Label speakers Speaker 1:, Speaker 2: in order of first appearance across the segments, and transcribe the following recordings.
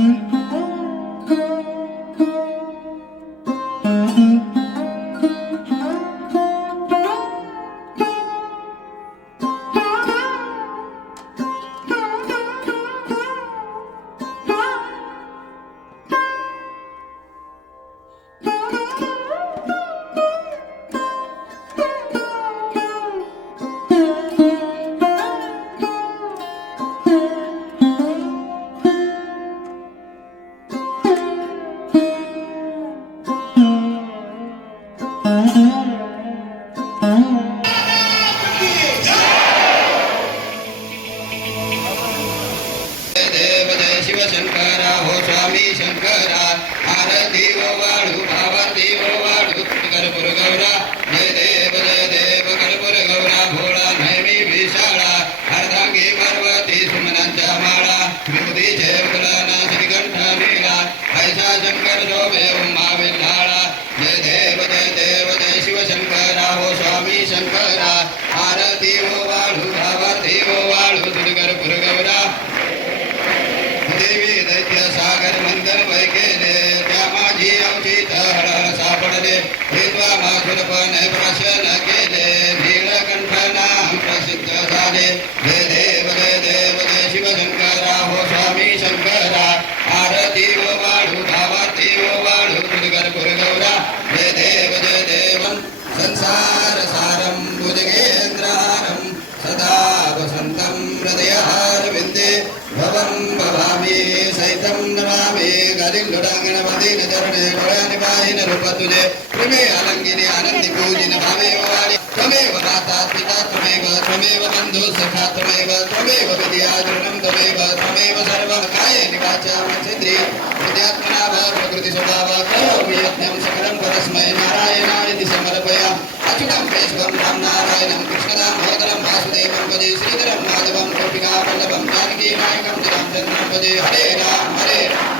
Speaker 1: Mm-hmm. देव जय शिव शंकरा हो स्वामी शंकरा आरती ओ वाळू भावती ओ वाळू जय देव जय देव जय हो स्वामी शंकरा. आरती ओ वाळू भावाती ओ वाळू तुलगर गौरा जय देव जय देव संसार सारं भुजगेन्द्रहारं सदा वसन्तं हृदयहारविन्दे నరిండుడంగణపదే నరణే పురాణిపాయన రూపతులే త్వమే అలంగిని ఆనంది పూజిన భావేవ వాణి త్వమేవ మాతా పితా త్వమేవ త్వమేవ బంధు సఖా త్వమేవ త్వమేవ విద్యాధృణం త్వమేవ త్వమేవ సర్వం కాయే నివాచ మచ్చేంద్రియ విద్యాత్మనా వా ప్రకృతి స్వభావ కరోమి యజ్ఞం సకలం పరస్మై నారాయణాయతి సమర్పయా అచ్యుతం కేశవం రామ్ నారాయణం కృష్ణదాం మోదరం వాసుదేవం పదే శ్రీధరం మాధవం హరే రామ హరే రామ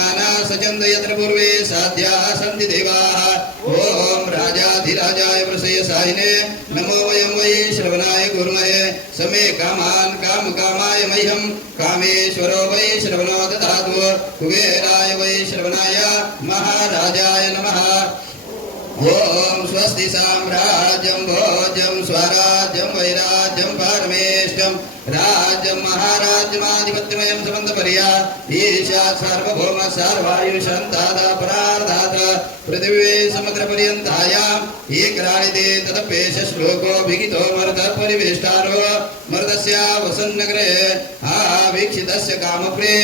Speaker 1: महिमाना यत्र पूर्वे साध्या सन्ति देवाः। ॐ राजाधिराजाय प्रसय नमो वयं वै श्रवणाय गुरुमये समे कामान् काम कामाय मह्यं। कामेश्वरो वै श्रवणो ददातु कुबेराय वै श्रवणाय महाराजाय नमः। ॐ स्वस्ति साम्राज्यं भोजं स्वराज्यं वैराज्यं परमेष्टं राज्यं महाराज्यमाधिपत्यमयं समन्तपर्या ईशा सार्वभौम सार्वायुषन्तादा परार्धात पृथिवी समग्रपर्यन्तायां एकराणिते तदपेश श्लोको भिगितो मर्द परिवेष्टारो मर्दस्य वसन्नगरे आवीक्षितस्य कामप्रे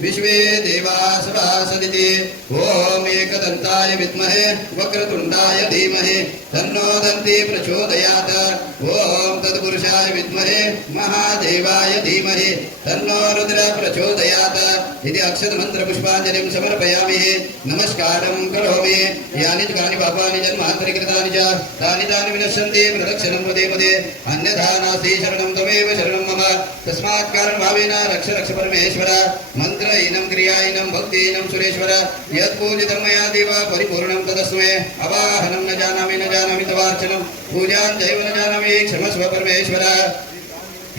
Speaker 1: विश्वे देवासवासदिति ॐ एकदन्ताय विद्महे वक्रतुण्डाय धीमहि तन्नो दन्ति प्रचोदयात्। ॐ तत्पुरुषाय विद्महे महादेव देवाय धीमहि तन्नो रुद्र प्रचोदयात्। इति अक्षतमन्त्रपुष्पाञ्जलिं समर्पयामि। नमस्कारं करोमि। यानि च कानि पापानि जन्मान्तरिकृतानि च तानि तानि विनश्यन्ति प्रदक्षिणं पदे पदे अन्यथा नास्ति शरणं त्वमेव शरणं मम। तस्मात् कारणभावेन रक्ष रक्ष परमेश्वर। मन्त्रहीनं क्रियाहीनं भक्तिहीनं सुरेश्वर। यत्पूजितं मया देव परिपूर्णं तदस्मे। अवाहनं न जानामि न जानामि तवार्चनं। पूजां चैव न जानामि क्षमस्व परमेश्वर।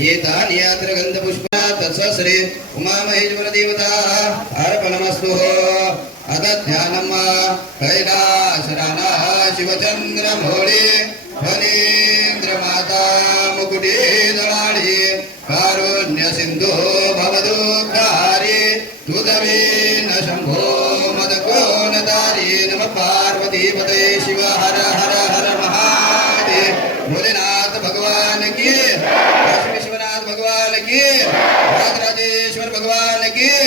Speaker 1: एतानि यात्र गन्धपुष्पा तत्स श्री उमामहेश्वर देवता अर्पणमस्तु अथ ध्यानं कैलासरानः शिवचन्द्रमौळे फणीन्द्र मुकुटे दलाळी कारुण्य सिन्धो भवदुद्धारे तुदवे न शम्भो मदकोनदारी नम पार्वतीपते शिव हर हर हर महादेव। भोलेनाथ भगवान् की काशी विश्वनाथ भगवान की राजराजेश्वर भगवान की हर हर हर हर हर हर राजराजेश्वर भगवान की गणपती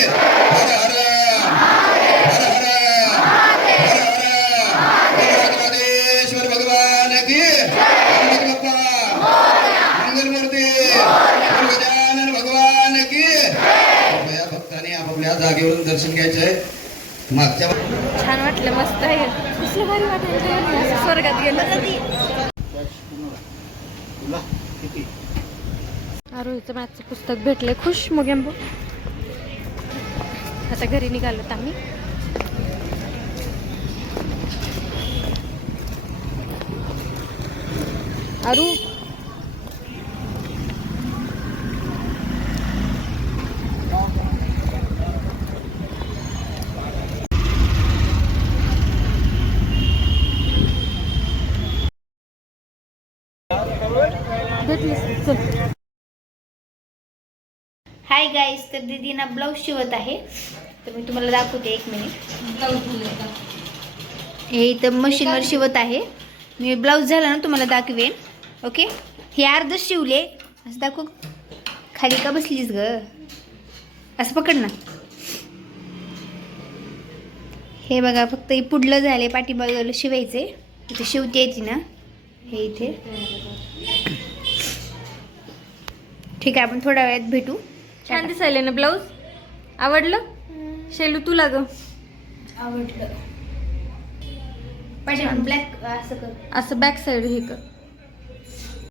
Speaker 1: बाप्पा मंगलमूर्ती गजानन भगवान की कृपया भक्तांनी आपापल्या जागेवरून दर्शन घ्यायचंय मागच्या
Speaker 2: छान वाटलं मस्त आहे. कसलं भारी वाटलं स्वर्गात गेलं. आरोहीचं मॅथचं पुस्तक भेटले खुश मग आता घरी निघालोत आम्ही. अरू.
Speaker 3: हाय गाईस तर दीदीना ब्लाऊज शिवत आहे. तर मी तुम्हाला दाखवते एक मिनिट हे इथं मशीनवर शिवत आहे. मी ब्लाऊज झाला ना तुम्हाला दाखवेन. ओके हे अर्ध शिवले. असं दाखव. खाली का बसलीस ग? असं पकड ना. हे बघा फक्त हे पुढलं झाले पाठीमागं शिवायचे इथे शिवते येते ना. हे इथे. ठीक आहे आपण थोड्या वेळात भेटू.
Speaker 2: छान दिसायले ना ब्लाऊज? आवडलं? शेलू तुला ग
Speaker 3: आवडलं. पाठीमाग ब्लॅक असं कर.
Speaker 2: असं बॅक साईड हे कर.